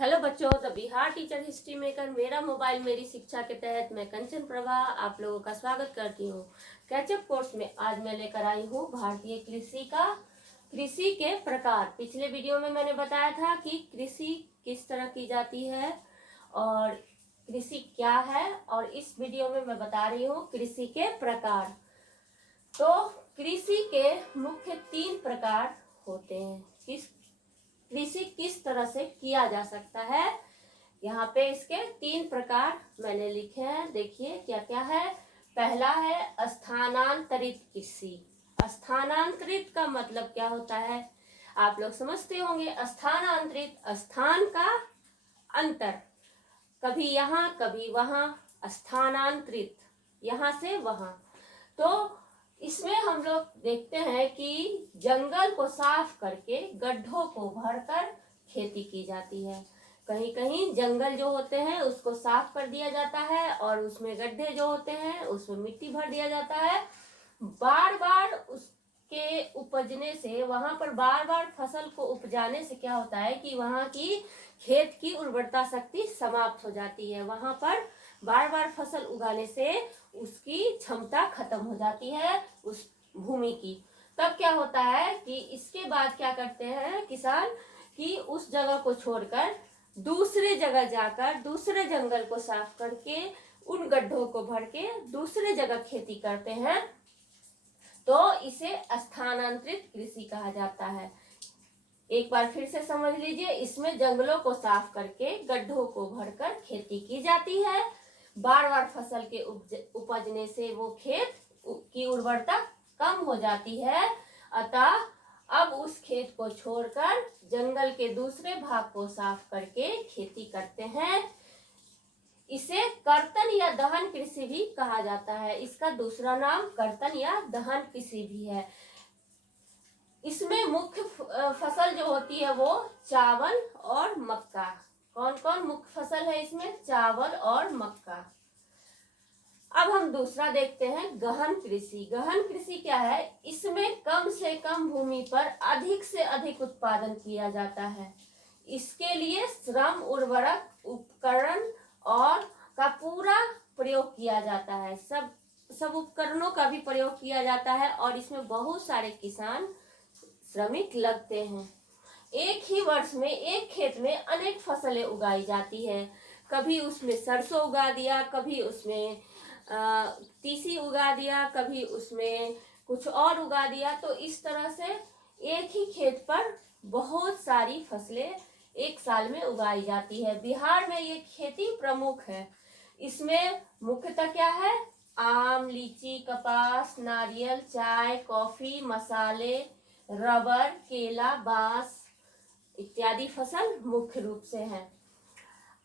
Hello बच्चों, the Bihar teacher history maker मेरा mobile मेरी शिक्षा के तहत मैं कंचन प्रभा आप लोगों का स्वागत करती हूँ। कैचअप कोर्स में आज मैं लेकर आई हूँ भारतीय कृषि के प्रकार। पिछले वीडियो में मैंने बताया था कि कृषि किस तरह की जाती है और कृषि क्या है, और इस वीडियो में मैं बता रही हूँ कृषि के प्रकार। तो कृषि के मुख्य 3 प्रकार होते हैं। कृषि किस तरह से किया जा सकता है, यहाँ पे इसके 3 प्रकार मैंने लिखे हैं। देखिए क्या क्या है। पहला है स्थानांतरित कृषि। स्थानांतरित का मतलब क्या होता है, आप लोग समझते होंगे। स्थानांतरित, स्थान का अंतर, कभी यहाँ कभी वहां, स्थानांतरित यहाँ से वहां। तो इसमें हम लोग देखते हैं कि जंगल को साफ करके गड्ढों को भरकर खेती की जाती है। कहीं कहीं जंगल जो होते हैं उसको साफ कर दिया जाता है और उसमें गड्ढे जो होते हैं उसमें मिट्टी भर दिया जाता है। बार बार उसके उपजने से, वहां पर बार बार फसल को उपजाने से क्या होता है कि वहां की खेत की उर्वरता शक्ति समाप्त हो जाती है। वहां पर बार बार फसल उगाने से उसकी क्षमता खत्म हो जाती है उस भूमि की। तब क्या होता है कि इसके बाद क्या करते हैं किसान कि उस जगह को छोड़कर दूसरे जगह जाकर दूसरे जंगल को साफ करके उन गड्ढों को भर के दूसरे जगह खेती करते हैं। तो इसे स्थानांतरित कृषि कहा जाता है। एक बार फिर से समझ लीजिए, इसमें जंगलों को साफ करके गड्ढों को भरकर खेती की जाती है। बार बार फसल के उपजने से वो खेत की उर्वरता कम हो जाती है, अतः अब उस खेत को छोड़कर जंगल के दूसरे भाग को साफ करके खेती करते हैं। इसे कर्तन या दहन कृषि भी कहा जाता है। इसका दूसरा नाम कर्तन या दहन कृषि भी है। इसमें मुख्य फसल जो होती है वो चावल और मक्का। कौन कौन मुख्य फसल है इसमें? चावल और मक्का। अब हम दूसरा देखते हैं गहन कृषि। गहन कृषि क्या है? इसमें कम से कम भूमि पर अधिक से अधिक उत्पादन किया जाता है। इसके लिए श्रम, उर्वरक, उपकरण और का पूरा प्रयोग किया जाता है। सब उपकरणों का भी प्रयोग किया जाता है और इसमें बहुत सारे किसान श्रमिक लगते हैं। एक ही वर्ष में एक खेत में अनेक फसलें उगाई जाती है। कभी उसमें सरसों उगा दिया, कभी उसमें तीसी उगा दिया, कभी उसमें कुछ और उगा दिया। तो इस तरह से एक ही खेत पर बहुत सारी फसलें एक साल में उगाई जाती है। बिहार में ये खेती प्रमुख है। इसमें मुख्यतः क्या है? आम, लीची, कपास, नारियल, चाय, कॉफी, मसाले, रबर, केला, बांस इत्यादि फसल मुख्य रूप से हैं।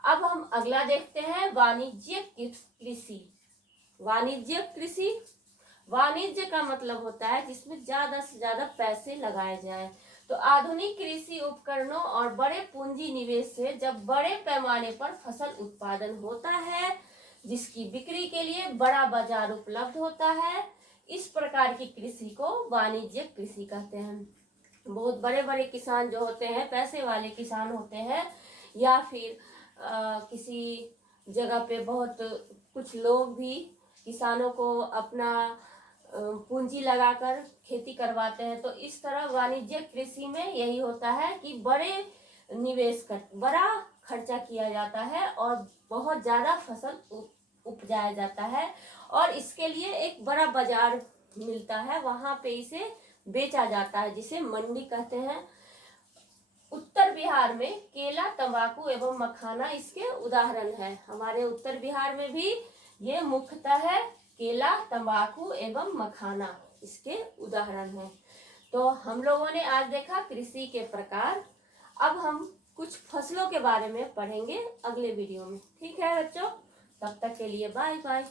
अब हम अगला देखते हैं वाणिज्यिक कृषि। वाणिज्यिक कृषि, वाणिज्य का मतलब होता है जिसमें ज्यादा से ज्यादा पैसे लगाए जाए। तो आधुनिक कृषि उपकरणों और बड़े पूंजी निवेश से जब बड़े पैमाने पर फसल उत्पादन होता है, जिसकी बिक्री के लिए बड़ा बाजार उपलब्ध होता है, इस प्रकार की कृषि को वाणिज्यिक कृषि कहते हैं। बहुत बड़े बड़े किसान जो होते हैं, पैसे वाले किसान होते हैं, या फिर किसी जगह पे बहुत कुछ लोग भी किसानों को अपना पूंजी लगाकर खेती करवाते हैं। तो इस तरह वाणिज्यिक कृषि में यही होता है कि बड़ा खर्चा किया जाता है और बहुत ज्यादा फसल उपजाया जाता है और इसके लिए एक बड़ा बाजार मिलता है, वहां पे इसे बेचा जाता है, जिसे मंडी कहते हैं। उत्तर बिहार में केला, तंबाकू एवं मखाना इसके उदाहरण है। हमारे उत्तर बिहार में भी ये मुख्यतः है केला, तंबाकू एवं मखाना इसके उदाहरण है। तो हम लोगों ने आज देखा कृषि के प्रकार। अब हम कुछ फसलों के बारे में पढ़ेंगे अगले वीडियो में। ठीक है बच्चों, तब तक के लिए बाय बाय।